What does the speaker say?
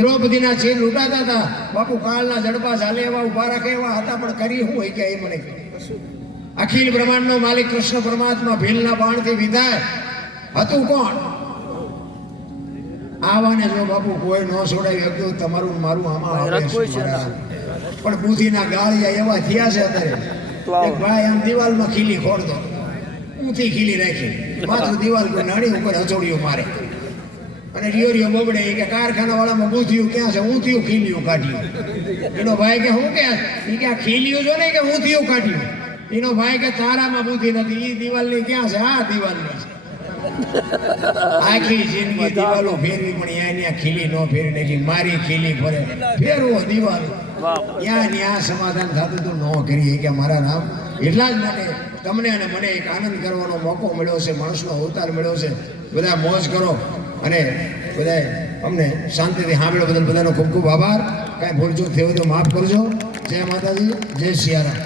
દ્રૌપદીના ચીર લૂંટાતા હતા. બાપુ કાળના જડપા ચાલે એવા ઊભા રાખે એવા હતા પણ કરી હું હોય કે એ મને અખિલ બ્રહ્માંડનો માલિક કૃષ્ણ પરમાત્મા ભીલના બાણથી વિધાય. હતું કોણ? આવાને જો બાપુ કોઈ ન છોડાવી શકતું તમારું મારું આમાં. પણ બુદ્ધિના ગાળિયા એવા થયા છે અત્યારે. એક ભાઈ આમ દિવાલમાં ખીલી ખોડતો ઊંધી ખીલી રાખી. માથું દિવાલ પર નાણી ઉપર હચોડિયું મારે. અને રિયો રિયો બબડે કે કારખાના વાળામાં બુદ્ધિયું ક્યાં છે? ઊંધિયું ખીલ્યું કાઢ્યું. એનો ભાઈ કે હું કે એ કે આ ખીલીયું જો ને કે ઊંધિયું કાઢ્યું. એનો ભાઈ કે તારામાં બુદ્ધિ નથી. એ દિવાલની ક્યાં છે? આ દિવાલની છે. આખી જિંદગી દિવાલો ફેરવી પણ યા ન્યા ખીલી નો ફેરી નાખી મારી ખીલી ફરે. ફેરવો દિવાલ. ત્યાં ન્યા સમાધાન થતું હતું ન કરીએ. કે મારા નામ એટલા જ માટે તમને અને મને એક આનંદ કરવાનો મોકો મળ્યો છે માણસનો અવતાર મળ્યો છે. બધા મોજ કરો. અને બધાએ અમને શાંતિથી સાંભળો બદલ બધાનો ખૂબ ખૂબ આભાર. કાંઈ ભૂલચૂક થયો તો માફ કરજો. જય માતાજી, જય સિયારામ